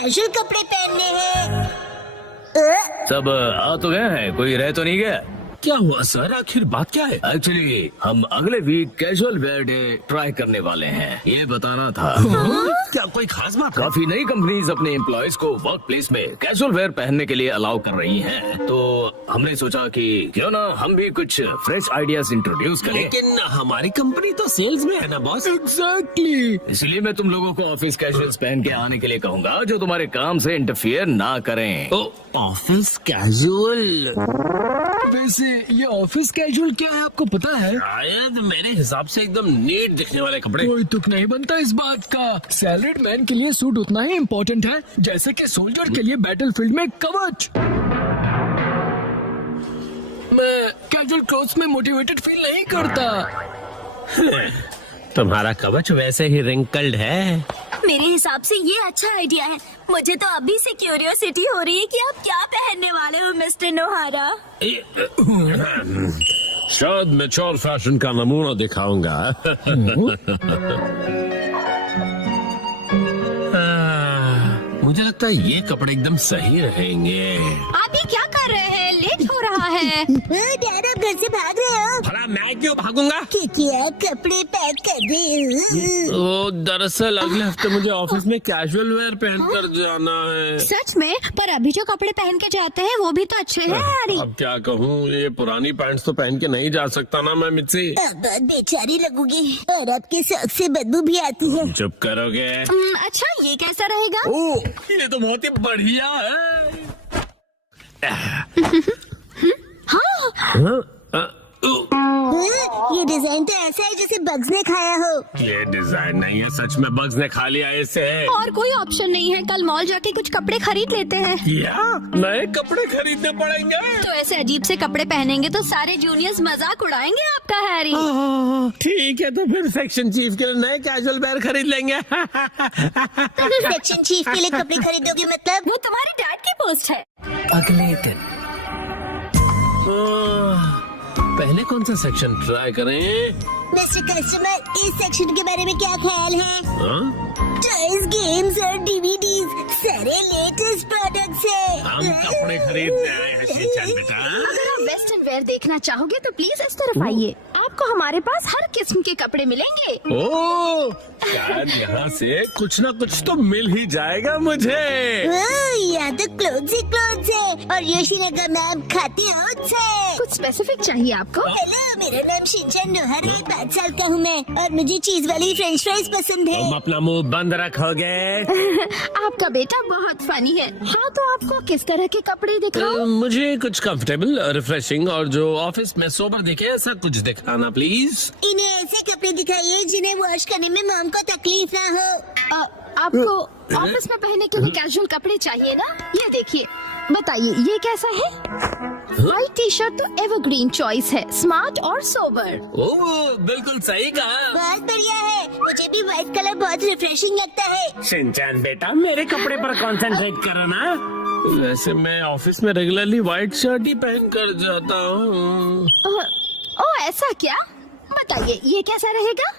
Casual कपड़े पहनने हैं। सब आ तो गए हैं, कोई रह तो नहीं गया? क्या हुआ सर, आखिर बात क्या है? एक्चुअली हम अगले week casual wear day try करने वाले हैं, ये बताना था। क्या कोई खास बात है? काफी नई कंपनीज अपने एम्प्लॉयज को वर्क प्लेस में कैजुअल वेयर पहनने के लिए अलाउ कर रही हैं, तो हमने सोचा कि क्यों ना हम भी कुछ फ्रेश आइडियाज इंट्रोड्यूस करें। लेकिन हमारी कंपनी तो सेल्स में है ना बॉस। एग्जैक्टली, इसलिए मैं तुम लोगों को ऑफिस कैजुअल्स पहन के आने के लिए कहूंगा जो तुम्हारे काम से इंटरफियर ना करें। ओ, ऑफिस कैजुअल। वैसे ये ऑफिस कैजुअल क्या है आपको पता है? शायद मेरे हिसाब से एकदम नीट दिखने वाले कपड़े। कोई तुक नहीं बनता इस बात का। सैलरीड मैन के लिए सूट उतना ही इम्पोर्टेंट है जैसे कि सोल्जर के लिए बैटलफील्ड में कवच। मैं कैजुअल क्लोथ्स में मोटिवेटेड फील नहीं करता। तुम्हारा कवच वैसे ही रिंकल्ड है। मेरे हिसाब से ये अच्छा आइडिया है। मुझे तो अभी से क्यूरियोसिटी हो रही है कि आप क्या पहनने वाले हो मिस्टर नोहारा। शायद मैच्योर फैशन का नमूना दिखाऊंगा। मुझे लगता है ये कपड़े एकदम सही रहेंगे। आप ये क्या कर रहे हैं? लेट हो रहा है। डैड आप घर से भाग रहे हो? भला मैं क्यों भागूंगा? क्योंकि आप कपड़े पैक कर रहे हो। ओ, दरअसल अगले हफ्ते मुझे ऑफिस में कैजुअल वेयर पहनकर जाना है। सच में? पर अभी जो कपड़े पहन के जाते हैं वो भी तो अच्छे हैं यारी। अब क्या कहूँ, ये पुरानी पैंट्स तो पहन के नहीं जा सकता ना मैं मिर्ची। अब बहुत बेचारी लगूंगी और आपके शौक से बदबू भी आती है। चुप करोगे? अच्छा ये कैसा रहेगा? ओ, ये तो बहुत ही बढ़िया है। ये डिजाइन तो ऐसा है जैसे बग्स ने खाया हो। ये डिजाइन नहीं है, सच में बग्स ने खा लिया इसे। और कोई ऑप्शन नहीं है, कल मॉल जाके कुछ कपड़े खरीद लेते हैं। क्या नए कपड़े खरीदने पड़ेंगे? तो ऐसे अजीब से कपड़े पहनेंगे तो सारे जूनियर्स मजाक उड़ाएंगे आपका हैरी। ठीक है, तो फिर सेक्शन चीफ के लिए नए कैजुअल वेयर खरीद लेंगे। सेक्शन चीफ के लिए कपड़े खरीदोगे मतलब? वो तुम्हारी डैड की पोस्ट है। अगले दिन पहले कौन सा सेक्शन ट्राई करें? मिस्टर कस्टमर, इस सेक्शन के बारे में क्या ख्याल है? हाँ? टॉयज, गेम्स और डीवीडीज, सारे लेटेस्ट प्रोडक्ट्स हैं। हम कपड़े खरीदने आए हैं शिनचैन बेटा। अगर आप वेस्टर्न वेयर देखना चाहोगे तो प्लीज इस तरफ आइए। आपको हमारे पास हर किस्म के कपड़े मिलेंगे। ओह, शायद यहाँ से कुछ ना कुछ तो मिल ही जाएगा मुझे। यहाँ तो क्लोथ्स ही क्लोथ्स है और योशिनागा मैम खाते ओट्स है। कुछ स्पेसिफिक चाहिए आपको? हेलो, मेरा नाम शिनचैन नोहारा है, 5 साल का हूँ मैं और मुझे चीज वाली फ्रेंच फ्राइज पसंद है। तुम अपना मुंह बंद रखोगे? आपका बेटा बहुत फनी है। हाँ, तो आपको किस तरह के कपड़े दिखाऊं? मुझे कुछ कंफर्टेबल, रिफ्रेशिंग और जो ऑफिस में सोबर दिखे ऐसा कुछ दिखाना प्लीज। इन्हें ऐसे कपड़े दिखाइए जिन्हें वॉश करने में मॉम को तकलीफ ना हो। आपको ऑफिस में पहनने के लिए कैजुअल कपड़े चाहिए ना? ये देखिए, बताइए ये कैसा है? व्हाइट टी शर्ट तो एवरग्रीन चॉइस है, स्मार्ट और सोबर। ओह, बिल्कुल सही कहा। बहुत बढ़िया है, मुझे भी व्हाइट कलर बहुत रिफ्रेशिंग लगता है। शिनचैन बेटा, मेरे कपड़े पर कंसंट्रेट करो ना। वैसे मैं ऑफिस में रेगुलरली व्हाइट शर्ट ही पहन कर जाता हूँ। ओ ऐसा क्या? बताइए ये कैसा रहेगा?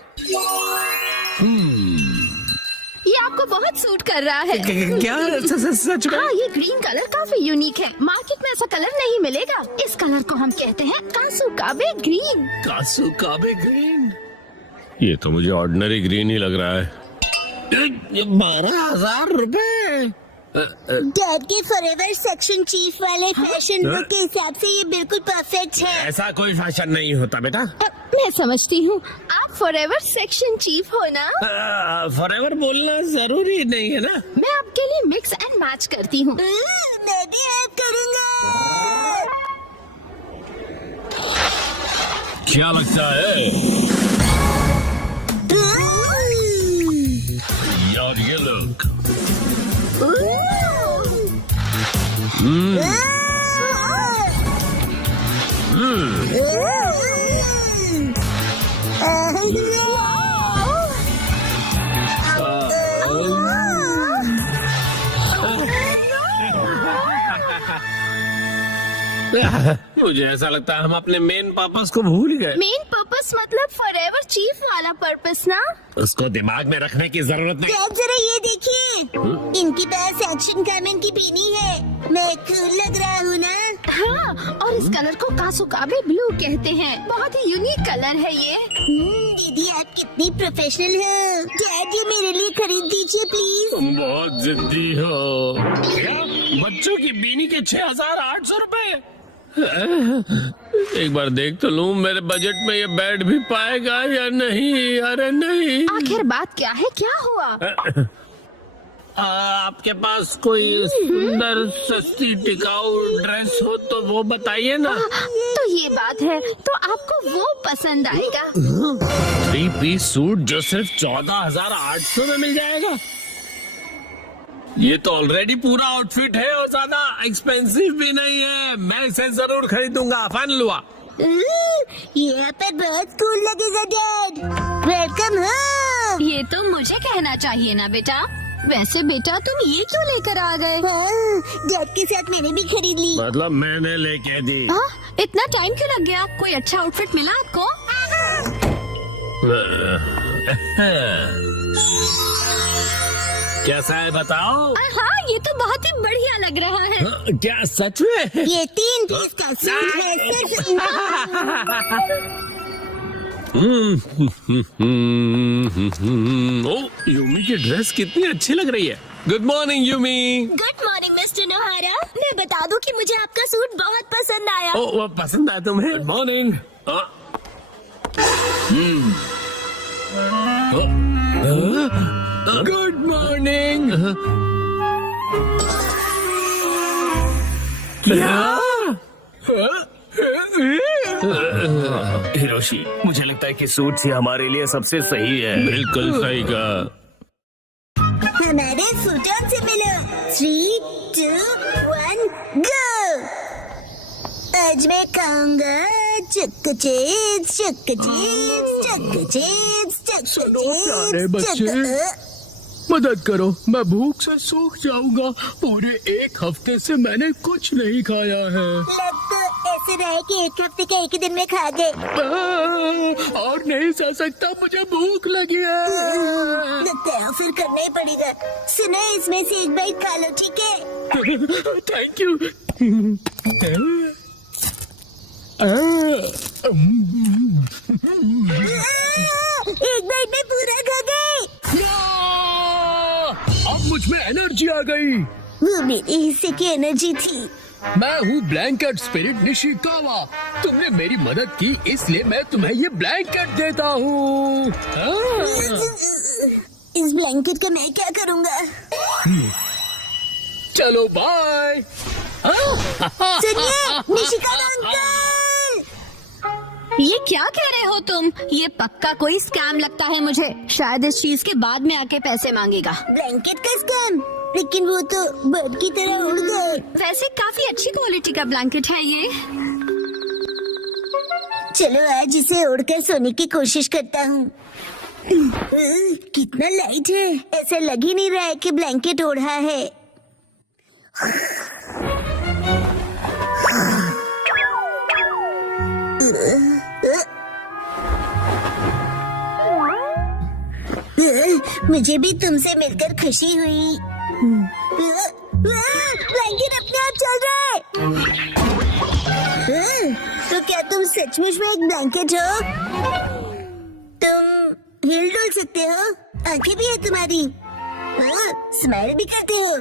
ये आपको बहुत सूट कर रहा है। क्या सच में? हाँ, ये ग्रीन कलर काफी यूनिक है, मार्केट में ऐसा कलर नहीं मिलेगा। इस कलर को हम कहते हैं कासुकाबे ग्रीन। कासुकाबे ग्रीन? ये तो मुझे ऑर्डिनरी ग्रीन ही लग रहा है। 12,000 रुपए? डैड के फॉरएवर सेक्शन चीफ वाले फैशन लुक के हिसाब से ये बिल्कुल परफेक्ट है। ऐसा कोई फैशन नहीं होता बेटा। मैं समझती हूँ, आप फॉरएवर सेक्शन चीफ हो ना? फॉरएवर बोलना जरूरी नहीं है ना। मैं आपके लिए मिक्स एंड मैच करती हूँ। मैं भी हेल्प करूँगा। क्या लगता है यार ये लुक? मुझे ऐसा लगता है हम अपने मेन पर्पस को भूल गए। मेन पर्पस पर्पस मतलब फॉरएवर चीफ वाला पर्पस ना? उसको दिमाग में रखने की जरूरत नहीं। आप जरा ये देखिए, इनके पास एक्शन कामन की बीनी है। मैं कूल लग रहा हूँ ना? हाँ, और इस कलर को कासुकाबे ब्लू कहते हैं। बहुत ही यूनिक कलर है ये। दीदी आप कितनी प्रोफेशनल हो। डैड ये मेरे लिए खरीद दीजिए प्लीज। तुम बहुत जिद्दी हो। क्या? बच्चों की बीनी के 6,800 रुपए? एक बार देख तो लूं मेरे बजट में ये बैठ भी पाएगा या नहीं। अरे नहीं। आखिर बात क्या है, क्या हुआ? आपके पास कोई सुंदर सस्ती टिकाऊ ड्रेस हो तो वो बताइए ना। तो ये बात है, तो आपको वो पसंद आएगा। 3 पीस सूट जो सिर्फ 14,800 में मिल जाएगा। ये तो ऑलरेडी पूरा आउटफिट है और ज्यादा एक्सपेंसिव भी नहीं है। मैं इसे जरूर खरीदूंगा। फाइनल हुआ। यहाँ पर बहुत कूल लगेगा डैड। Welcome home. ये तो मुझे कहना चाहिए ना बेटा। वैसे बेटा तुम ये क्यों लेकर आ गए? डैड के साथ मैंने भी खरीद ली। मतलब मैंने लेके दी। हाँ, इतना टाइम क्यों लग गया? कोई अच्छा आउटफिट मिला आपको? कैसा है बताओ? हाँ, ये तो बहुत ही बढ़िया लग रहा है। क्या सच में? ये 3 पीस का सूट है सिर्फ। ओ, यूमी की ड्रेस कितनी अच्छी लग रही है। Good morning Yumi. Good morning mister नोहारा। मैं बता दूं कि मुझे आपका सूट बहुत पसंद आया। ओ, वो पसंद आया तुम्हें? Good morning. Good morning. Hiroshi, मुझे लगता है कि सूट ही हमारे लिए सबसे सही है। बिल्कुल सही कहा। हमारे फूटों से मिलो। 3, 2, 1 गो। आज मैं कहूँगा चक्का चिप्स, चक्का चिप्स, चक्का चिप्स, चक्का सुनो प्यारे चिप्स, बच्चे, चक्का। मदद करो, मैं भूख से सूख जाऊंगा। पूरे 1 हफ्ते से मैंने कुछ नहीं खाया है। लग तो ऐसे रहा है कि 1 हफ्ते के 1 ही दिन में खा गए। और नहीं सह सकता, मुझे भूख लगी है। लगता है फिर करना ही पड़ेगा। सुनो इसमें से एक बाइट खा लो, ठीक है? Thank you. एक बाइट में पूरा खा गए। अब मुझ में एनर्जी आ गई। वो मेरे हिस्से की एनर्जी थी। मैं हूँ ब्लैंकेट स्पिरिट निशिकावा। तुमने मेरी मदद की, इसलिए मैं तुम्हें ये ब्लैंकेट देता हूँ। इस ब्लैंकेट का मैं क्या करूँगा? चलो बाय। सुनिए निशिकावा अंकल। ये क्या कह रहे हो तुम? ये पक्का कोई स्कैम लगता है मुझे। शायद इस चीज के बाद में आके पैसे मांगेगा। ब्लैंकेट का स्कैम? लेकिन वो तो बर्ड की तरह उड़ गए। वैसे काफी अच्छी क्वालिटी का ब्लैंकेट है ये। चलो आज इसे उड़कर सोने की कोशिश करता हूँ। कितना लाइट है। ऐसा लग ही नहीं रहा है कि ब्लैंकेट ओढ़ा है। मुझे भी तुमसे मिलकर खुशी हुई। ब्लैंकेट अपने आप चल रहा है। तो क्या तुम सचमुच में एक ब्लैंकेट हो? तुम हिल डुल सकते हो, आंखें भी है तुम्हारी, स्माइल भी करते हो।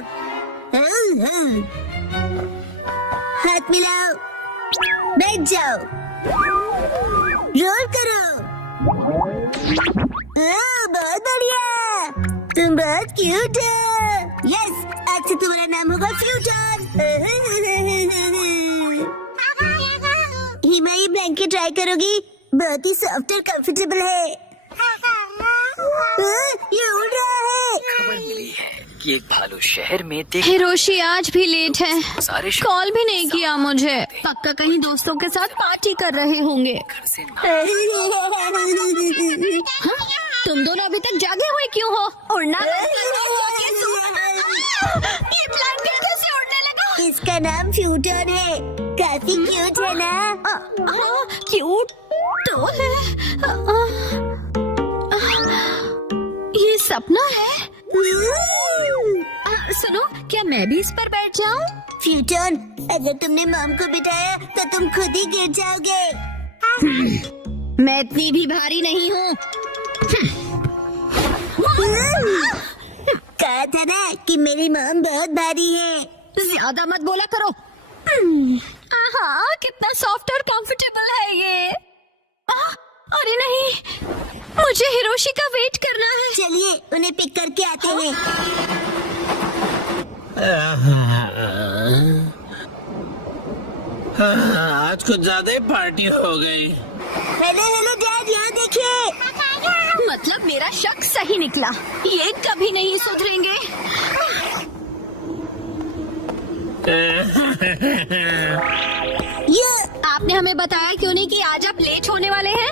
हाथ मिलाओ, बैठ जाओ, रोल करो। बहुत बढ़िया, तुम बहुत क्यूट हो। यस, आज से तुम्हारा नाम होगा फ्यूचर। हिमा, ये ब्लैंकेट ट्राई करोगी? बहुत ही सॉफ्ट और कंफर्टेबल है। ये उड़ रहा है। खबर मिली है कि एक भालू शहर में देख हिरोशी आज भी लेट है। सारे कॉल भी नहीं किया मुझे। पक्का कहीं दोस्तों के साथ पार्टी कर रहे होंगे। घर से हाँ? तुम दोनों अभी तक जागे हुए क्यों हो? उड़ना ये ब्लैंकेट कैसे उड़ने लगा? इसका नाम फ्यूटन है। काफी क्यूट है ना? हाँ, क्यूट रो है। ये सपना है। सुनो, क्या मैं भी इस पर बैठ जाऊं? फ्यूटन, अगर तुमने मॉम को बिठाया तो तुम खुद ही गिर जाओगे। मैं इतनी भी भारी नहीं हूँ। कहा था ना कि मेरी मॉम बहुत भारी है। ज्यादा मत बोला करो। हाँ, कितना सॉफ्ट और कंफर्टेबल है ये। अरे नहीं, मुझे हिरोशी का वेट करना है। चलिए उन्हें पिक करके आते हैं। आज कुछ ज्यादा ही पार्टी हो गई। हेलो हेलो डैड, यहाँ देखिए। मतलब मेरा शक सही निकला। ये कभी नहीं सुधरेंगे। ये आपने हमें बताया क्यों नहीं कि आज आप लेट होने वाले हैं?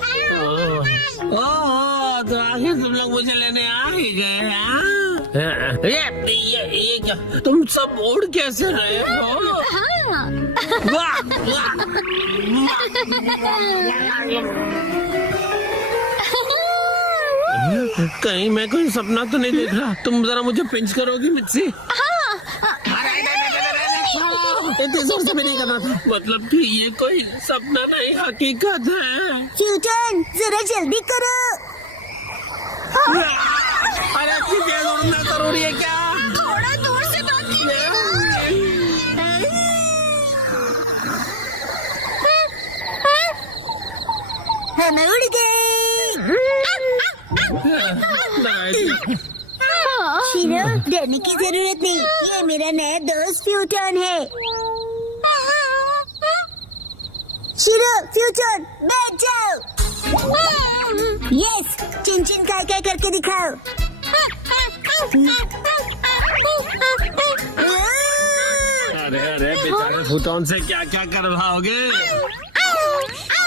ओह, तो आखिर तुम लोग मुझे लेने आ ही गए। हाँ? ये क्या? तुम सब उड़ कैसे रहे हो? हाँ। वाह, वाह। कहीं मैं कोई सपना तो नहीं देख रहा? तुम जरा मुझे पिंच करोगी मिर्ची? इतने जोर से भी नहीं करना था। मतलब कि ये कोई सपना नहीं, हकीकत है। फ्यूटन, जरा जल्दी करो। अरे इतनी तेज उड़ना जरूरी है क्या? थोड़ा दूर से बात कीजिए। हम उड़ गए। शीरो, डरने की जरूरत नहीं। ये मेरा नया दोस्त फ्यूटन है। शीरो, फ्यूटन, बैठ जाओ। यस, चिन चिन काय काय करके दिखाओ। अरे अरे बेचारे फुटोन से क्या क्या करवाओगे?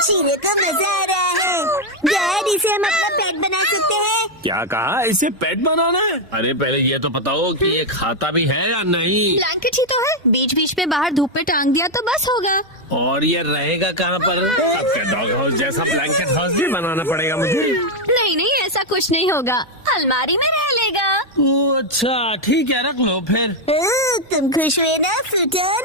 शीरो को मजा आ रहा है। डैड, इसे हम अपना पेट बना सकते हैं। क्या कहा? इसे पेट बनाना है? अरे पहले ये तो बताओ कि ये खाता भी है या नहीं? ब्लैंकेट ही तो है। बीच बीच में बाहर धूप पे टांग दिया तो बस होगा। और ये रहेगा कहाँ पर? आपके डॉग हाउस जैसा ब्लैंकेट हाउस भी बनाना पड़ेगा मुझे। नहीं नहीं, ऐसा कुछ नहीं होगा। अलमारी में रह लेगा। ओह, अच्छा ठीक है, रख लो फिर। तुम खुश हुए ना फ्यूटन?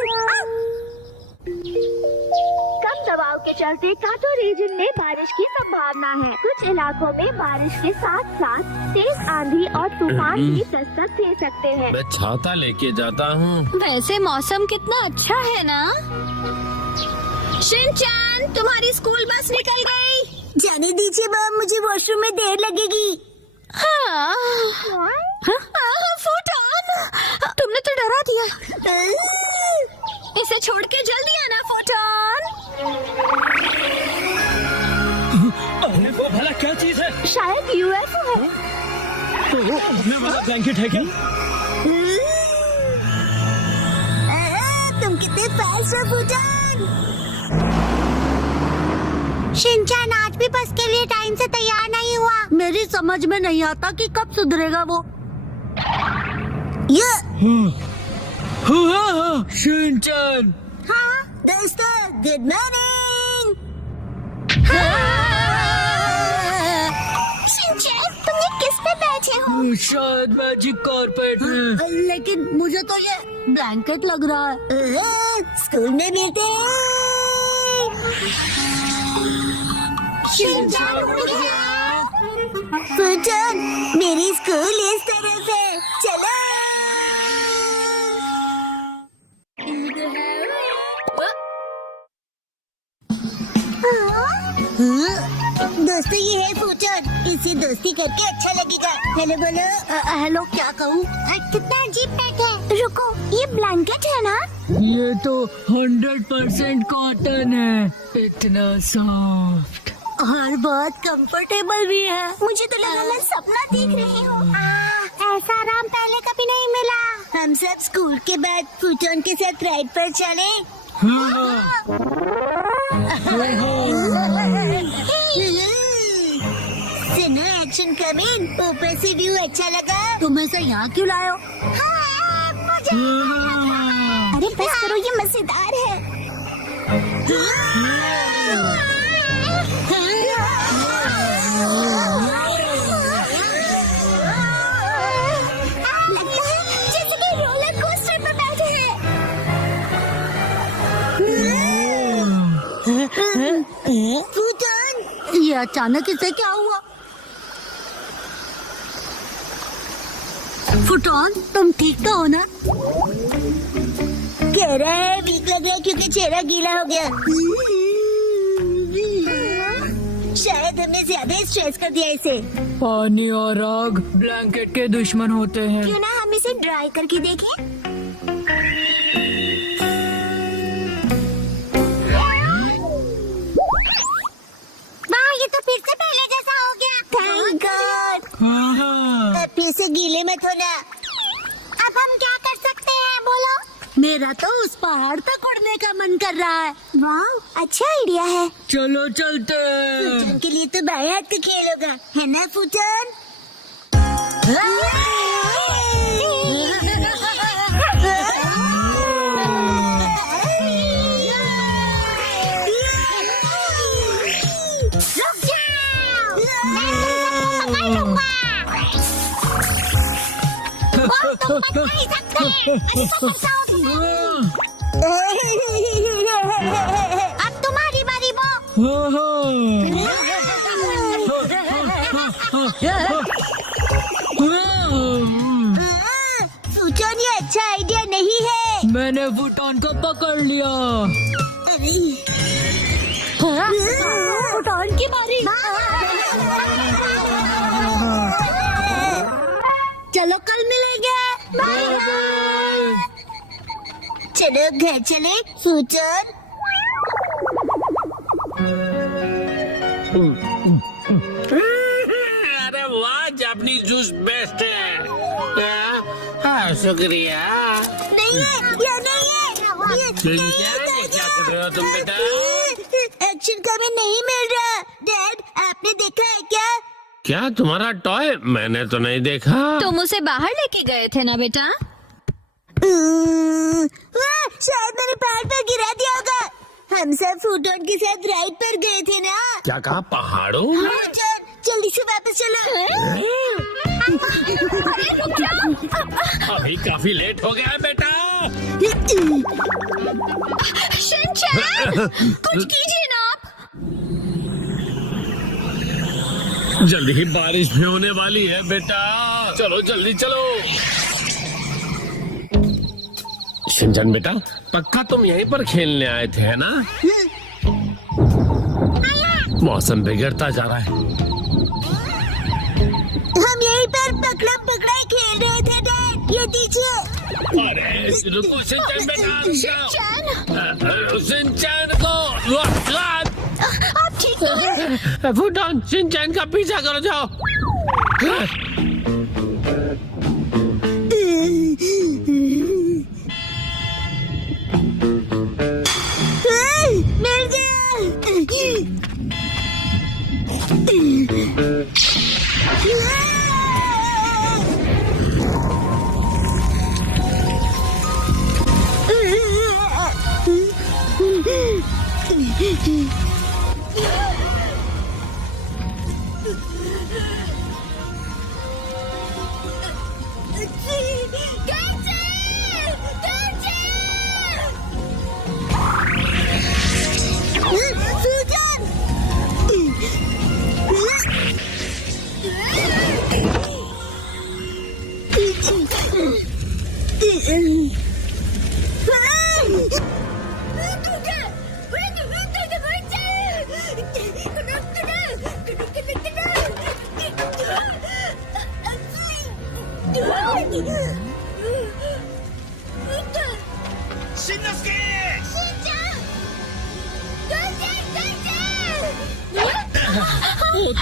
कम दबाव के चलते काटो रीजन में बारिश की संभावना है। कुछ इलाकों में बारिश के साथ साथ तेज आंधी और तूफान भी दस्तक दे सकते हैं। मैं छाता लेके जाता हूँ। वैसे मौसम कितना अच्छा है ना? शिनचैन, तुम्हारी स्कूल बस निकल गई। जाने दीजिए मॉम, मुझे वॉशरूम में देर लगेगी। हाँ। फुटोन, तुमने तो डरा दिया। इसे छोड़ के जल्दी आना फुटोन। अरे वो भला क्या चीज है? शायद यूएफओ है। अपने वाला ब्लैंकेट है क्या? तुम कितने फास्ट हो फुटोन। शिनचैन आज भी बस के लिए टाइम से तैयार नहीं हुआ। मेरी समझ में नहीं आता कि कब सुधरेगा वो। ये शिनचैन, हाँ दोस्तों, गुड मॉर्निंग। शिनचैन, तुम ये किस पे बैठे हो? शायद मैजिक कारपेट है। लेकिन मुझे तो ये ब्लैंकेट लग रहा है। स्कूल में मिलते हैं। फुटोन, मेरी स्कूल इस तरफ है, चलो। दोस्तों, ये है फुटोन। इसे दोस्ती करके अच्छा लगेगा। हेलो बोलो। हेलो, क्या कहूँ? कितना अजीब पेट है। रुको, ये ब्लैंकेट है ना? ये तो 100% कॉटन है। इतना सॉफ्ट और बहुत कंफर्टेबल भी है। मुझे तो लगा मैं सपना देख रही हूँ। ऐसा आराम पहले कभी नहीं मिला। हम सब स्कूल के बाद फुटोन के साथ राइड पर चले। सुनो, एक्शन कमिंग। ऊपर से व्यू अच्छा लगा। तुम ऐसा यहाँ क्यों लाए हो? अरे बस करो, ये मजेदार है। लगता है जैसे कि रोलर कोस्टर पर बैठे हैं। फूटन, ये अचानक इसे क्या हुआ? फुटॉन, तुम ठीक तो हो ना? कह रहा है वीक लग रहा है क्योंकि चेहरा गीला हो गया। शायद हमने ज्यादा स्ट्रेस कर दिया इसे। पानी और आग ब्लैंकेट के दुश्मन होते हैं। क्यों ना हम इसे ड्राई करके देखें? वाह, ये तो फिर से पहले जैसा हो गया। Thank God. अब फिर से गीले मत होना। अब हम क्या कर सकते हैं, बोलो? मेरा तो उस पहाड़ तक उड़ने का मन कर रहा है। वाह, अच्छा आइडिया है। चलो चलते हैं। फूटन के लिए तो बाएं हाथ का खेल होगा, है ना फूटन? रुक जाओ! मैं तुम सबको पकड़ लूंगा। और तुम बच नहीं सकते। अरे तो बचाओ तुम्हें। अब तुम्हारी बारी, फूटन, ये अच्छा आइडिया नहीं है। मैंने फुटॉन को पकड़ लिया। फुटॉन की बारी। चलो कल मिलेंगे। चलो घर चले फूटन। अरे वाह, जापानीज जूस बेस्ट है। हाँ, शुक्रिया। नहीं है, ये नहीं है। क्या कर रहे हो तुम बेटा? एक्शन का भी नहीं मिल रहा। डैड, आपने देखा है क्या? क्या तुम्हारा टॉय? मैंने तो नहीं देखा। तुम उसे बाहर लेके गए थे ना बेटा? शायद मैंने पहाड़ पर गिरा दिया होगा। हम सब फूटन के साथ राइड पर गए थे ना। क्या कहा, पहाड़ों? फूटन, जल्दी से वापस चलो। अभी काफी लेट हो गया है बेटा। शिनचैन, कुछ कीजिए ना आप। जल्दी ही बारिश भी होने वाली है बेटा। चलो जल्दी चलो। शिनचैन बेटा, पक्का तुम यहीं पर खेलने आए थे, है ना? मौसम बिगड़ता जा रहा है। हम यहीं पर पकड़म पकड़ाई खेल रहे थे डैड। ये दीजिए। अरे रुको शिनचैन बेटा, शिनचैन, शिनचैन को आप ठीक हैं? फुटॉन, शिनचैन का पीछा करो, जाओ। मिल गया।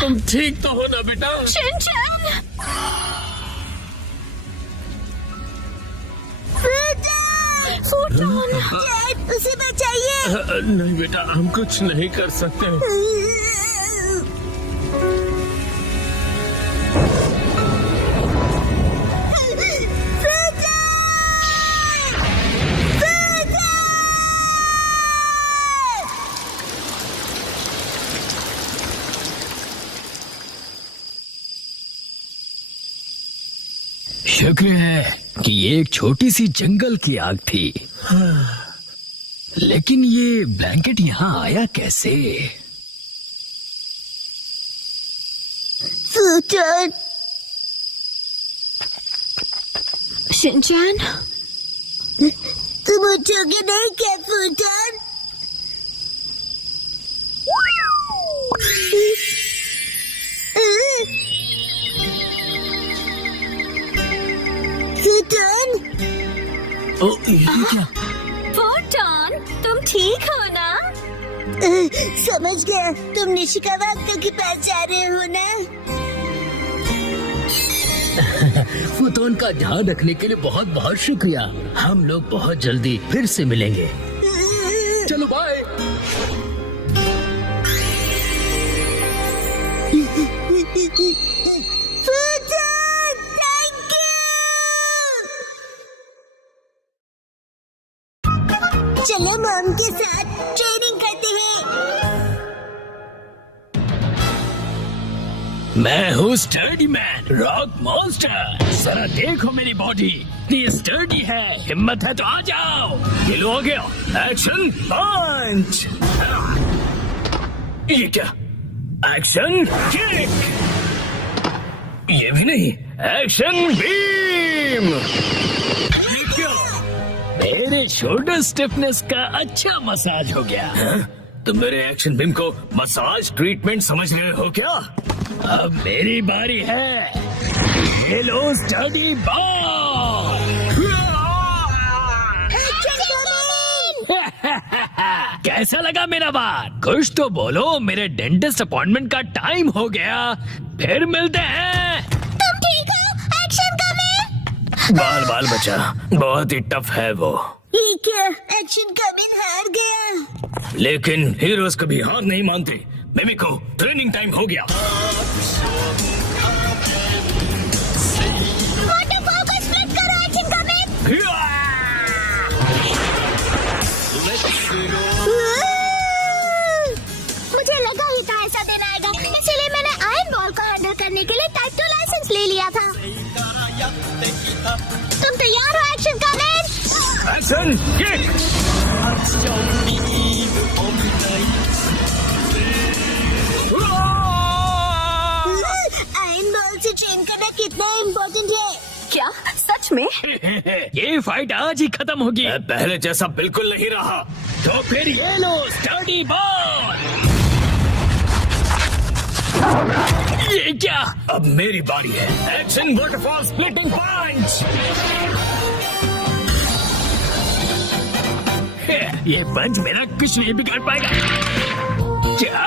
तुम ठीक तो हो ना बेटा? शिनचैन, फूटन, डैड, उसे बचाइए। नहीं बेटा, हम कुछ नहीं कर सकते। शुक्र है कि ये एक छोटी सी जंगल की आग थी। लेकिन ये ब्लैंकेट यहाँ आया कैसे? फूटन, शिनचैन, तुम उठोगे नहीं क्या फूटन? फूटन, ओ, ये क्या? फूटन, तुम ठीक हो ना? समझ गया, तुम निशिकावा अंकल के पास जा रहे हो ना? फुतोन का ध्यान रखने के लिए बहुत बहुत शुक्रिया। हम लोग बहुत जल्दी फिर से मिलेंगे। चलो बाय। फूटन, थैंक यू। चलो मॉम के साथ ट्रेनिंग करते हैं। मैं हूँ स्टर्डी मैन, रॉक मॉन्स्टर। जरा देखो मेरी बॉडी, ये स्टर्डी है। हिम्मत है तो आ जाओ। ये लो, हो गया। एक्शन पंच। ये क्या? Action kick. ये भी नहीं। Action beam. ये क्या? मेरे शोल्डर स्टिफनेस का अच्छा मसाज हो गया। तुम मेरे एक्शन बीम को मसाज ट्रीटमेंट समझ रहे हो क्या? अब मेरी बारी है। ये लो स्टडी बॉल। कैसा लगा मेरा बात? कुछ तो बोलो। मेरे डेंटिस्ट अपॉइंटमेंट का टाइम हो गया। फिर मिलते हैं। तुम ठीक हो? Action coming. बाल बाल बचा, बहुत ही टफ है वो। ये क्या? एक्शन कमिंग हार गया। लेकिन हीरोज कभी हार नहीं मानते। मिमिको, ट्रेनिंग टाइम हो गया। वाटरफॉल को स्प्लिट करो एक्शन कमिंग। मुझे लगा ही था ऐसा दिन आएगा, इसीलिए मैंने आयरन बॉल को हैंडल करने के लिए टाइप 2 लाइसेंस ले लिया था। तुम तैयार हो action coming? Action kick. Iron ball से ट्रेन करना कितना इम्पोर्टेंट है? क्या सच में? ये फाइट आज ही खत्म होगी। पहले जैसा बिल्कुल नहीं रहा। तो फिर ये लो स्टडी बॉल। ये क्या? अब मेरी बारी है। एक्शन वाटरफॉल स्प्लिटिंग पंच। ये पंच मेरा कुछ नहीं बिगाड़ पाएगा। क्या?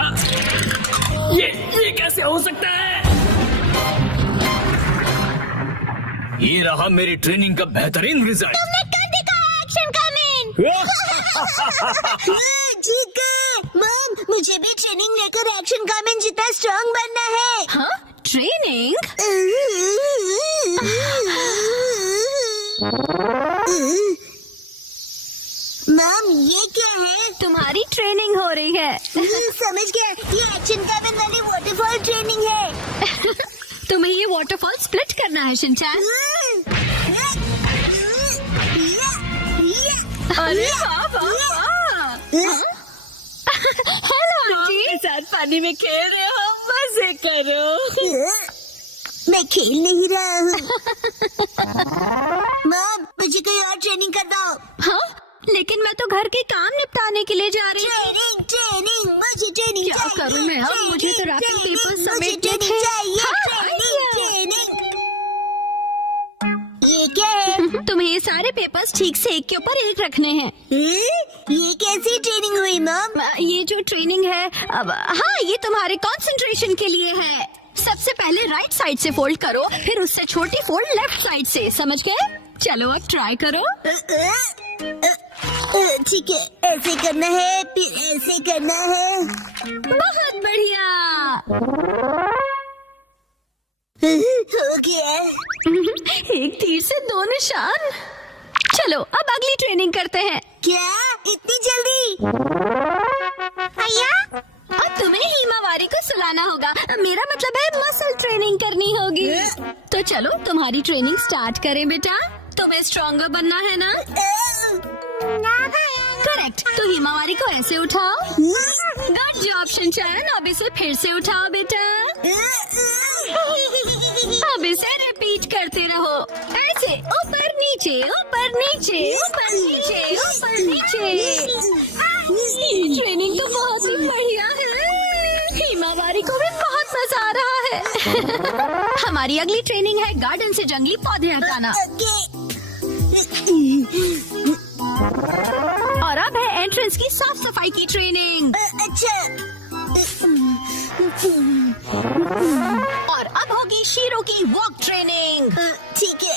ये कैसे हो सकता है? ये रहा मेरी ट्रेनिंग का बेहतरीन रिजल्ट। तुमने कर दिखाया एक्शन कमिंग। ठीक है मॉम, मुझे भी ट्रेनिंग लेकर एक्शन कमिंग जितना स्ट्रांग बनना है। हाँ? ट्रेनिंग? मॉम ये क्या है? तुम्हारी ट्रेनिंग हो रही है। समझ गया, ये एक्शन कमिंग वाली वाटरफॉल ट्रेनिंग है। तुम्हें ये वाटरफॉल स्प्लिट करना है शिनचैन। अरे वाह वाह वाह। हेलो आंटी, के साथ पानी में खेल रहे हो, मजे करो। मैं खेल नहीं रहा हूँ। मॉम मुझे कोई और ट्रेनिंग कर दो। हाँ? लेकिन मैं तो घर के काम निपटाने के लिए जा रही हूँ। ट्रेनिंग ट्रेनिंग, मुझे ट्रेनिंग क्या चाहिए। करूँ मैं अब? मुझे तो राशन ट्रेनिंग, पेपर मुझे समेटने ट्रेनिंग थे। चाहिए। हाँ, ट्रेनिंग ट्रेनिंग। ये क्या है? तुम्हें ये सारे पेपर्स ठीक से एक के ऊपर एक रखने हैं। ये कैसी ट्रेनिंग हुई मॉम? ये जो ट्रेनिंग है अब, हाँ ये तुम्हारे कंसंट्रेशन के लिए है। सबसे पहले राइट साइड से फोल्ड करो, फिर उससे छोटी फोल्ड लेफ्ट साइड से। समझ गए? चलो अब ट्राई करो। ठीक है, ऐसे करना है, फिर ऐसे करना है। बहुत बढ़िया। हो गया। एक तीर से दो निशान। चलो अब अगली ट्रेनिंग करते हैं। क्या इतनी जल्दी? भैया और तुम्हें हिमावारी को सुलाना होगा। मेरा मतलब है मसल ट्रेनिंग करनी होगी। तो चलो तुम्हारी ट्रेनिंग स्टार्ट करें बेटा। तुम्हें स्ट्रॉन्गर बनना है ना? करेक्ट। तो हिमावारी को ऐसे उठाओ। Good job Shinchan. अब इसे फिर से उठाओ बेटा। अब इसे रिपीट करते रहो ऐसे, ऊपर नीचे ऊपर नीचे ऊपर नीचे ऊपर नीचे। ये ट्रेनिंग तो बहुत ही बढ़िया है। हिमावारी को भी बहुत मजा आ रहा है। हमारी अगली ट्रेनिंग है गार्डन से जंगली पौधे हटाना। और अब है एंट्रेंस की साफ सफाई की ट्रेनिंग। और अब होगी शीरो की वॉक ट्रेनिंग। ठीक है।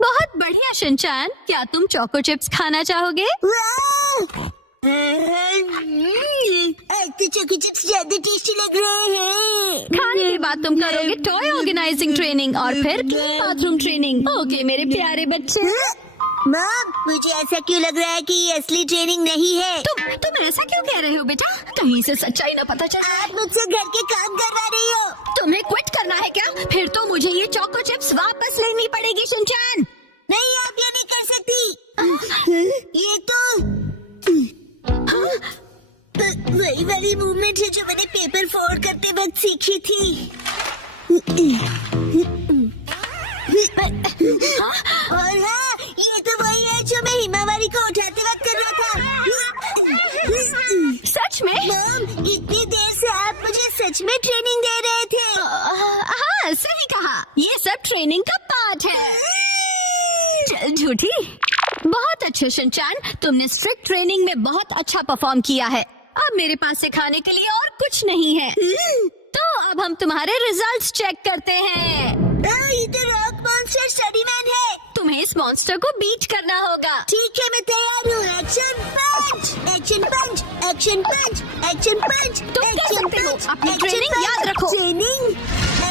बहुत बढ़िया शिनचैन। क्या तुम चोको चिप्स खाना चाहोगे? तो चोको चिप्स ज्यादा टेस्टी लग रहे हैं। खाने के बाद तुम करोगे टॉय ऑर्गेनाइजिंग ट्रेनिंग और फिर बाथरूम ट्रेनिंग। ओके मेरे प्यारे बच्चे। मॉम, मुझे ऐसा क्यों लग रहा है कि ये असली ट्रेनिंग नहीं है? तुम ऐसा क्यों कह रहे हो बेटा? कहीं से सच्चाई ना पता चले। आप मुझसे घर के काम करवा रही हो। तुम्हें क्विट करना है क्या? फिर तो मुझे ये चोको चिप्स वापस लेनी पड़ेगी शिनचैन। नहीं, आप ये नहीं कर सकती। ये तो वही वाली मूवमेंट है जो मैंने पेपर फोल्ड करते वक्त सीखी थी। और हाँ, ये तो वही है जो मैं हिमावारी को उठाते वक्त कर रहा था। सच में? मॉम, इतनी देर से आप मुझे सच में ट्रेनिंग दे रहे थे। हाँ सही कहा। ये सब ट्रेनिंग का पार्ट है। चल झूठी। बहुत अच्छे शिनचैन। तुमने स्ट्रिक्ट ट्रेनिंग में बहुत अच्छा परफॉर्म किया है। अब मेरे पास से खाने के लिए और कुछ नहीं है। तो अब हम तुम्हारे रिजल्ट्स चेक करते हैं। ये तो रॉक मॉन्स्टर स्टडी मैन है। तुम्हें इस मॉन्स्टर को बीट करना होगा। ठीक है, मैं तैयार हूँ। एक्शन पंच, एक्शन पंच, एक्शन पंच, एक्शन पंच। तुम कर सकते हो। अपनी ट्रेनिंग याद रखो। ट्रेनिंग,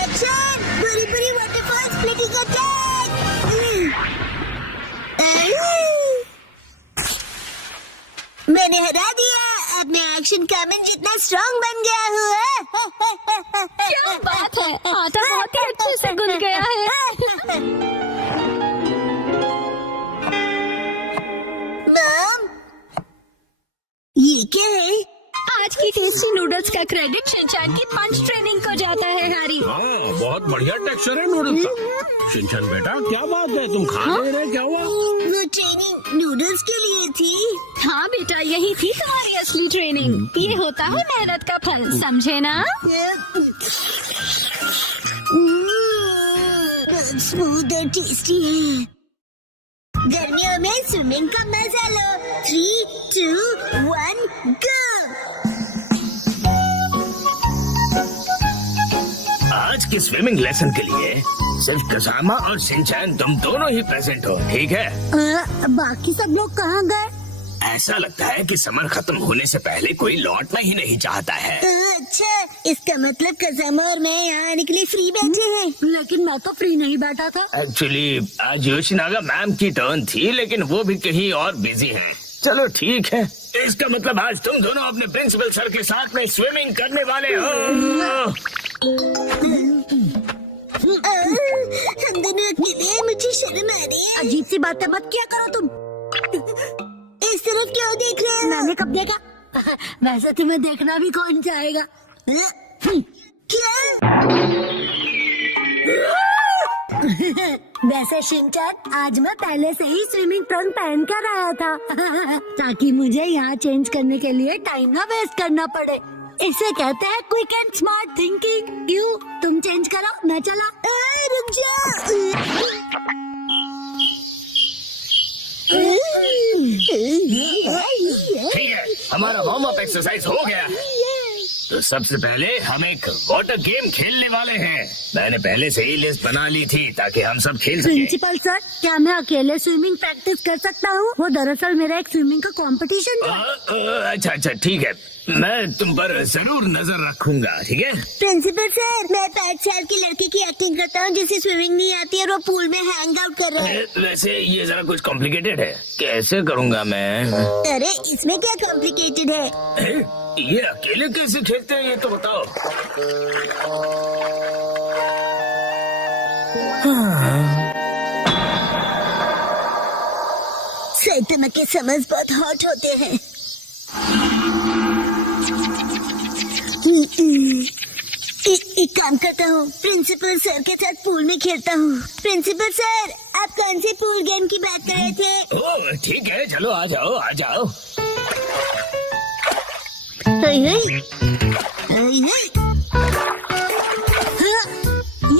एक्शन, बड़ी बड़ी वाटरफॉल स्प्लिटिंग अटैक। मैंने हरा दिया। अब मैं एक्शन कामन जितना स्ट्रॉन्ग बन गया हूँ। क्या बात है, आटा बहुत ही अच्छे से गुन गया है। मॉम, ये क्या है? आज की टेस्टी नूडल्स का क्रेडिट शिनचैन की पंच ट्रेनिंग को जाता है हैरी। हाँ, बहुत बढ़िया टेक्सचर है नूडल्स का। शिनचैन बेटा क्या बात है, तुम खा नहीं रहे? क्या हुआ? वो ट्रेनिंग नूडल्स के लिए थी। हाँ बेटा, यही थी तुम्हारी असली ट्रेनिंग। ये होता है मेहनत का फल, समझे ना? स्मूथ और टेस्टी है। गर्मियों में स्विमिंग का मजा लो। 3, 2, 1, गो। आज की स्विमिंग लेसन के लिए सिर्फ कसामा और शिनचैन तुम दोनों ही प्रेजेंट हो, ठीक है? बाकी सब लोग कहाँ गए? ऐसा लगता है कि समर खत्म होने से पहले कोई लौटना ही नहीं चाहता है। अच्छा, इसका मतलब कसामा और मैं यहाँ आने के लिए फ्री बैठे हैं। लेकिन मैं तो फ्री नहीं बैठा था। एक्चुअली आज योशिनागा मैम की टर्न थी, लेकिन वो भी कहीं और बिजी हैं। चलो ठीक है, इसका मतलब आज तुम दोनों अपने प्रिंसिपल सर के साथ में स्विमिंग करने वाले हो। हम दोनों अकेले हैं, मुझे शर्म आ रही है। अजीब सी बातें मत किया करो तुम। इस तरफ क्यों देख रहे हो? मैंने कब देखा? वैसे तुम्हें देखना भी कौन चाहेगा? क्या? वैसे शिनचैन, आज मैं पहले से ही स्विमिंग ट्रंक पहन कर आया था ताकि मुझे यहाँ चेंज करने के लिए टाइम ना वेस्ट करना पड़े। इसे कहते हैं क्विक एंड स्मार्ट थिंकिंग। क्यों? तुम चेंज करो, मैं चला। रुक जा। ठीक है, हमारा वार्म अप एक्सरसाइज हो गया। तो सबसे पहले हम एक वाटर गेम खेलने वाले हैं। मैंने पहले से ही लिस्ट बना ली थी ताकि हम सब खेल सकें। प्रिंसिपल सर, क्या मैं अकेले स्विमिंग प्रैक्टिस कर सकता हूँ? वो दरअसल मेरा एक स्विमिंग का कंपटीशन है। अच्छा ठीक है, मैं तुम पर जरूर नजर रखूंगा, ठीक है? प्रिंसिपल सर, मैं 5 साल की लड़की की एक्टिंग करता हूँ जिसे स्विमिंग नहीं आती और वो पूल में हैंग आउट कर रहा है। वैसे ये जरा कुछ कॉम्प्लिकेटेड है, कैसे करूँगा मैं? अरे इसमें क्या कॉम्प्लिकेटेड है? ये अकेले कैसे खेलते हैं ये तो बताओ। सैतमा के समझ बहुत हॉट होते हैं। एक काम करता हूँ, प्रिंसिपल सर के साथ पूल में खेलता हूँ। प्रिंसिपल सर, आप कौन से पूल गेम की बात कर रहे थे? ओह ठीक है, चलो आ जाओ आ जाओ। हाँ, ये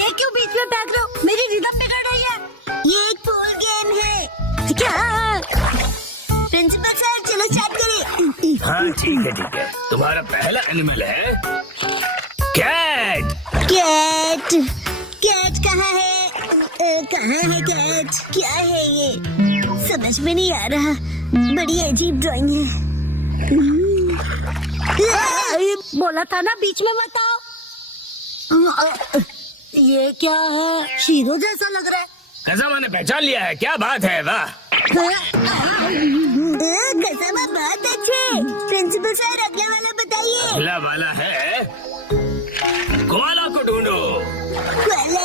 क्यों बीच में फेंक रहे हो? मेरी रिदम बिगड़ रही है। ये एक पूल गेम है। क्या? प्रिंसिपल सर, चलो स्टार्ट करें। हाँ ठीक है। तुम्हारा पहला एनिमल है कैट। कैट। कैट कहाँ है? कहाँ है कैट? क्या है ये? समझ में नहीं आ रहा। बड़ी अजीब ड्राइंग है। बोला था ना बीच में मत आओ। ये क्या है? शीरो जैसा लग रहा है। कज़ामा ने पहचान लिया है, क्या बात है? वाह, कज़ामा बहुत अच्छे। प्रिंसिपल सर, अगला वाला बताइए। अगला वाला है कोआला को ढूंढो। कोआला।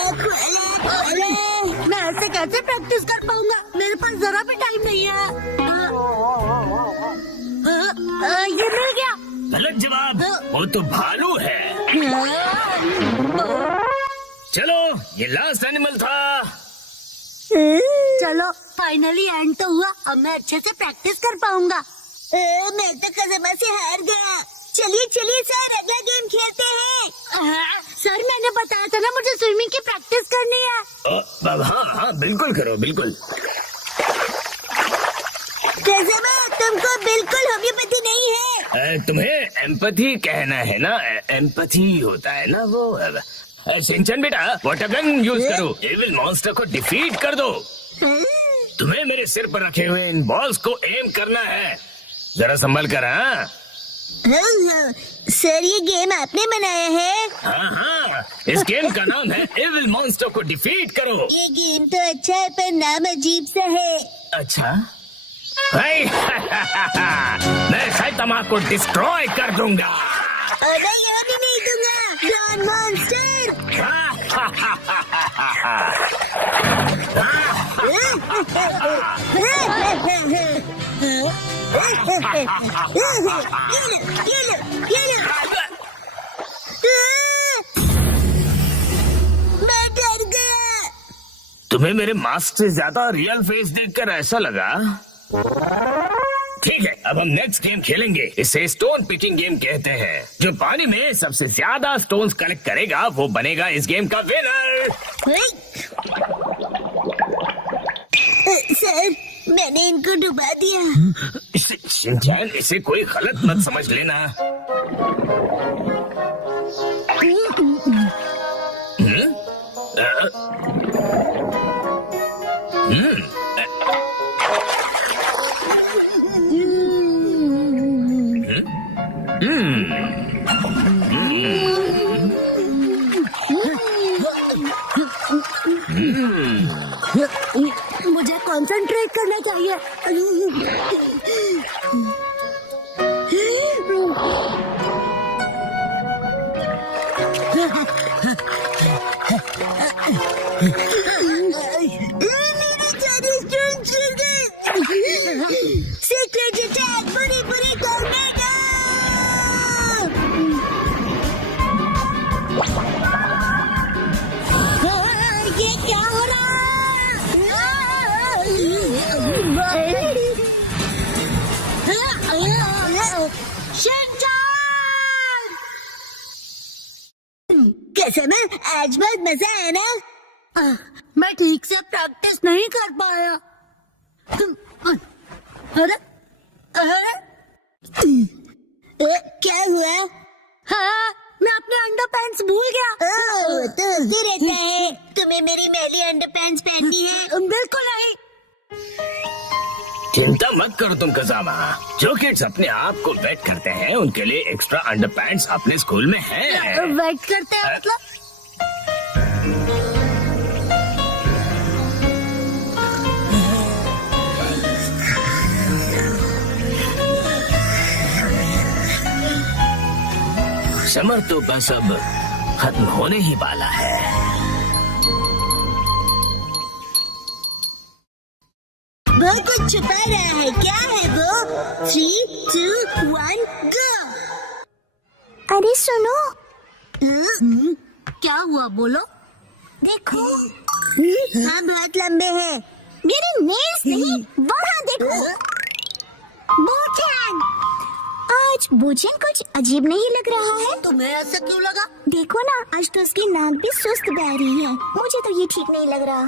मैं ऐसे कैसे प्रैक्टिस कर पाऊंगा? मेरे पास जरा भी टाइम नहीं है। ये मिल गया। गलत जवाब, वो तो भालू है। चलो, ये लास्ट एनिमल था। चलो, फाइनली एंड तो हुआ। अब मैं अच्छे से प्रैक्टिस कर पाऊंगा। मैं तो कज़ामा से हार गया। चलिए सर, अगला गेम खेलते हैं। सर, मैंने बताया था ना मुझे स्विमिंग की प्रैक्टिस करनी है। हाँ बिल्कुल करो, बिल्कुल। कज़ामा, तुमको बिल्कुल होम्योपैथी नहीं है। तुम्हें एम्पैथी कहना है ना? एम्पैथी होता है ना वो। सिंचन बेटा, वाटर गन यूज करो, एविल मॉन्स्टर को डिफीट कर दो। तुम्हें मेरे सिर पर रखे हुए इन बॉल्स को एम करना है। जरा संभल कर। हाँ सर, ये गेम आपने बनाया है? हाँ, इस गेम का नाम है एविल मॉन्स्टर को डिफीट करो। ये गेम तो अच्छा है पर नाम अजीब सा है। अच्छा मैं सैतामा को डिस्ट्रॉय कर दूंगा। अरे ये भी नहीं दूंगा। Don monster. मैं डर गया। तुम्हें मेरे मास्क से ज्यादा रियल फेस देखकर ऐसा लगा? ठीक है, अब हम नेक्स्ट गेम खेलेंगे। इसे स्टोन पिकिंग गेम कहते हैं। जो पानी में सबसे ज्यादा स्टोन्स कलेक्ट करेगा वो बनेगा इस गेम का विनर। सर, मैंने इनको डुबा दिया। शिनचैन, इसे कोई गलत मत समझ लेना। मुझे कंसंट्रेट करना चाहिए। मेरे सारे स्टोन छिड़ गए। सीक्रेट अटैक, बुरी टॉर्नेडो। ये क्या हो रहा है? शिनचैन! कैसे में आज बहुत मजा आया ना? मैं ठीक से प्रैक्टिस नहीं कर पाया। अरे क्या हुआ? हाँ, मैं अपने अंडरपैंट्स भूल गया। तो उसी रहता है। तुम्हें मेरी मैली अंडरपैंट्स पहननी है? बिल्कुल नहीं। चिंता मत करो तुम कजामा। जो किड्स अपने आप को वेट करते हैं उनके लिए एक्स्ट्रा अंडरपैंट्स अपने स्कूल में हैं। वेट करते हैं मतलब? समर तो बस अब खत्म होने ही वाला है। वो कुछ छुपा रहा है। क्या है वो? 3, 2, 1 गो। अरे सुनो। क्या हुआ बोलो? देखो। हाँ बहुत लंबे हैं। मेरे नेल्स नहीं, वहाँ देखो। बोचन। आज बोचन कुछ अजीब नहीं लग रहा है। तुम्हें ऐसा क्यों लगा? देखो ना, आज तो उसकी नाक भी सुस्त बह रही है। मुझे तो ये ठीक नहीं लग रहा।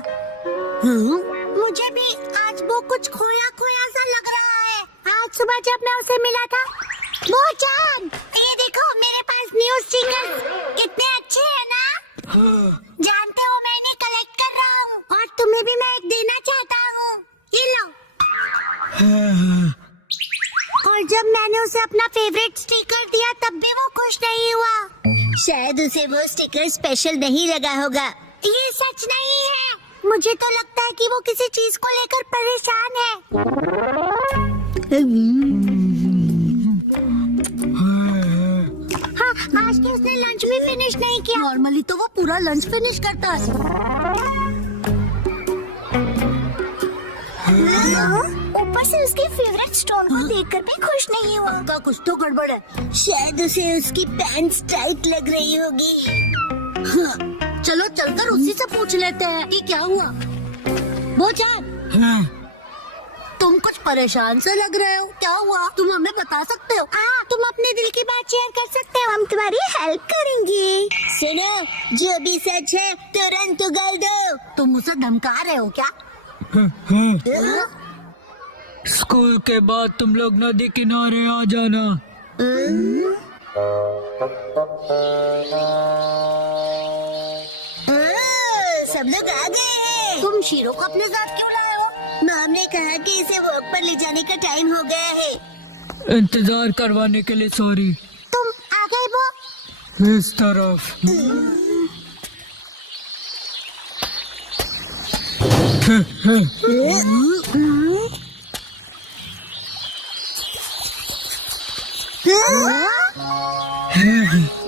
मुझे भी आज वो कुछ खोया खोया सा लग रहा है। आज सुबह जब मैं उसे मिला था। बोचन, ये देखो मेरे पास न्यू स्टिकर्स कितने अच्छे हैं ना? जानते हो मैं इन्हें कलेक्ट कर रहा हूँ और तुम्हें भी मैं एक देना चाहता हूँ। ये लो। और जब मैंने उसे अपना फेवरेट स्टिकर दिया तब भी वो खुश नहीं हुआ। शायद उसे वो स्टिकर स्पेशल नहीं लगा होगा। ये सच नहीं है। मुझे तो लगता है कि वो किसी चीज को लेकर परेशान है। हाँ, आज तो उसने लंच भी फिनिश नहीं किया। नॉर्मली तो वो पूरा लंच फिनिश करता है। ऊपर से उसके फेवरेट स्टोन को देखकर भी खुश नहीं हुआ। उनका कुछ तो गड़बड़ है। शायद उसे उसकी पैंट्स टाइट लग रही होगी। हाँ, चलो चलकर उसी से पूछ लेते हैं कि क्या हुआ। बोचन, तुम कुछ परेशान से लग रहे हो। क्या हुआ? तुम हमें बता सकते हो? हाँ, तुम अपने दिल की बात शेयर कर सकते हो। हम तुम्हारी हेल्प करेंगे। सुनो, जो भी सच है तुरंत उगल दो। तुम उसे धमका रहे हो क्या? स्कूल के बाद तुम लोग नदी किनारे आ जाना। सब लोग आ गए हैं। तुम शीरो को अपने साथ क्यों लाए हो? मैम ने कहा कि इसे वॉक पर ले जाने का टाइम हो गया है। इंतजार करवाने के लिए सॉरी। तुम आ गए वो? इस तरफ।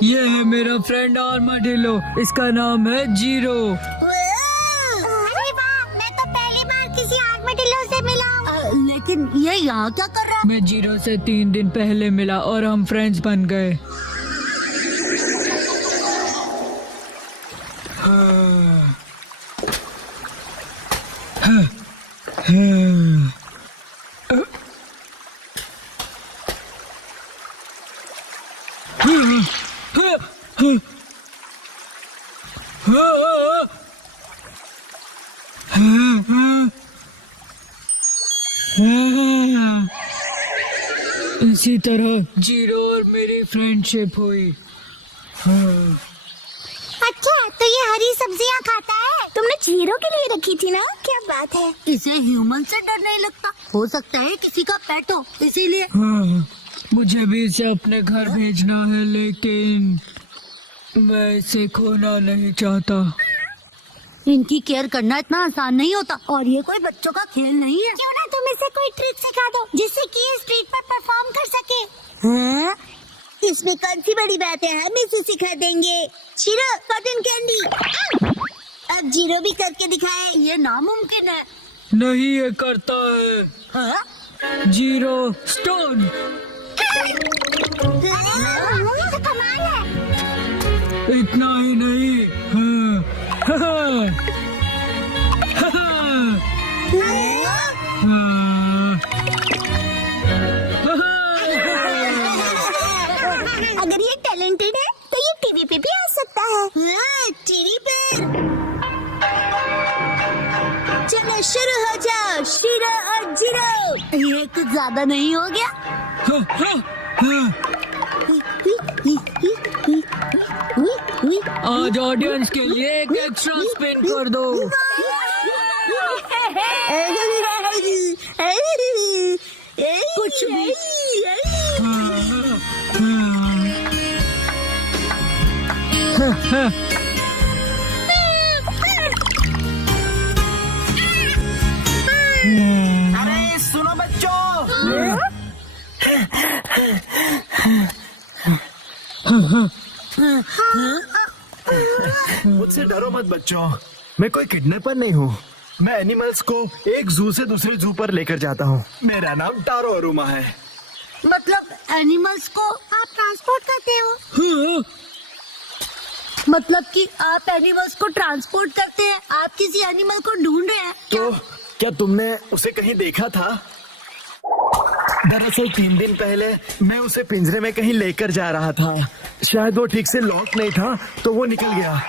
ये है मेरा फ्रेंड आर्माडिलो। इसका नाम है जीरो। अरे वाह, मैं तो पहली बार किसी आर्माडिलो से मिला हूँ। लेकिन ये यहाँ क्या कर रहा है? मैं जीरो से 3 दिन पहले मिला और हम फ्रेंड्स बन गए। इसी तरह जीरो और मेरी फ्रेंडशिप हुई। अच्छा, तो ये हरी सब्जियाँ खाता है? तुमने जीरो के लिए रखी थी ना? क्या बात है। इसे ह्यूमन से डर नहीं लगता। हो सकता है किसी का पेट हो, इसीलिए। हाँ, मुझे भी इसे अपने घर भेजना है, लेकिन मैं इसे खोना नहीं चाहता। इनकी केयर करना इतना आसान नहीं होता और ये कोई बच्चों का खेल नहीं है। क्यों ना तुम इसे कोई ट्रिक सिखा दो जिससे कि ये स्ट्रीट पर परफॉर्म कर सके। हाँ? इसमें कौन सी बड़ी बात है, हम इसे सिखा देंगे। Shero, cotton candy. अब जीरो भी करके दिखाए। ये नामुमकिन है। नहीं, ये करता है। हाँ? Zero stone. तो कमाल है। इतना ही नहीं। हाँ। अगर ये टैलेंटेड है तो ये टीवी पे भी आ सकता है। टीवी पे। चलो शुरू हो जाओ, शीरो और जीरो। ये कुछ ज्यादा नहीं हो गया? आज ऑडियंस के लिए एक एक्स्ट्रा स्पिन कर दो। कुछ भी। अरे सुनो बच्चों, मुझसे डरो मत बच्चों, मैं कोई किडनैपर नहीं हूँ। मैं एनिमल्स को एक जू से दूसरे जू पर लेकर जाता हूँ। मेरा नाम टारो अरुमा है। मतलब एनिमल्स को आप ट्रांसपोर्ट करते हो? हाँ, मतलब कि आप एनिमल्स को ट्रांसपोर्ट करते हैं? आप किसी एनिमल को ढूंढ रहे हैं? तो क्या तुमने उसे कहीं देखा था? दरअसल 3 दिन पहले मैं उसे पिंजरे में कहीं लेकर जा रहा था। शायद वो ठीक से लॉक नहीं था तो वो निकल गया।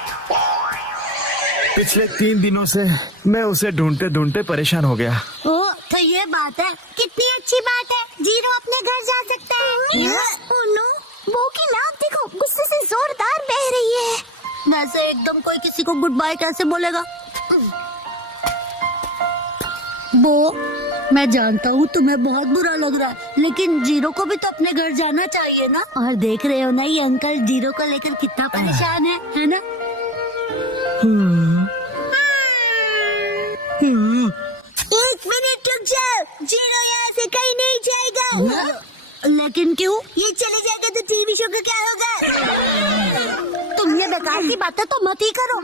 पिछले 3 दिनों से मैं उसे ढूंढते ढूंढते परेशान हो गया। ओ, तो ये बात है। कितनी अच्छी बात है, जीरो अपने घर जा सकता है। ओह नो, वो की नाक देखो, गुस्से से जोरदार बह रही है। वैसे एकदम कोई किसी को गुड बाय कैसे बोलेगा? वो मैं जानता हूँ तुम्हें बहुत बुरा लग रहा है, लेकिन जीरो को भी तो अपने घर जाना चाहिए ना। और देख रहे हो ना ये अंकल जीरो को लेकर कितना परेशान है ना? एक मिनट रुक जाओ, जीरो यहाँ से कहीं नहीं जाएगा। लेकिन क्यों? ये चले जाएगा तो टीवी शो का क्या होगा? तुम ये बेकार की बातें तो मत ही करो।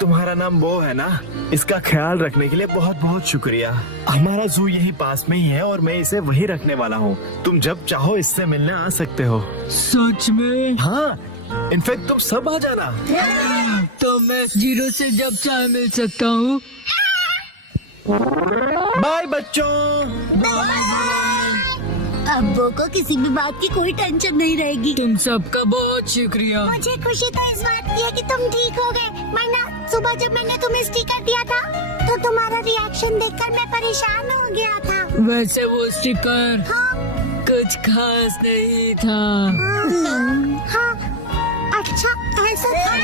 तुम्हारा नाम वो है ना? इसका ख्याल रखने के लिए बहुत बहुत शुक्रिया। हमारा जू यही पास में ही है और मैं इसे वही रखने वाला हूँ। तुम जब चाहो इससे मिलने आ सकते हो। सच में? हाँ, इनफैक्ट तुम सब आ जाना। तो मैं जीरो से जब चाहे मिल सकता हूँ। बाय बच्चों। अब्बू को किसी भी बात की कोई टेंशन नहीं रहेगी। तुम सबका बहुत शुक्रिया। मुझे खुशी तो इस बात की है कि तुम ठीक हो गए, वरना सुबह जब मैंने तुम्हें स्टिकर दिया था तो तुम्हारा रिएक्शन देखकर मैं परेशान हो गया था। वैसे वो स्टिकर कुछ खास नहीं था। हाँ, अच्छा ऐसा था।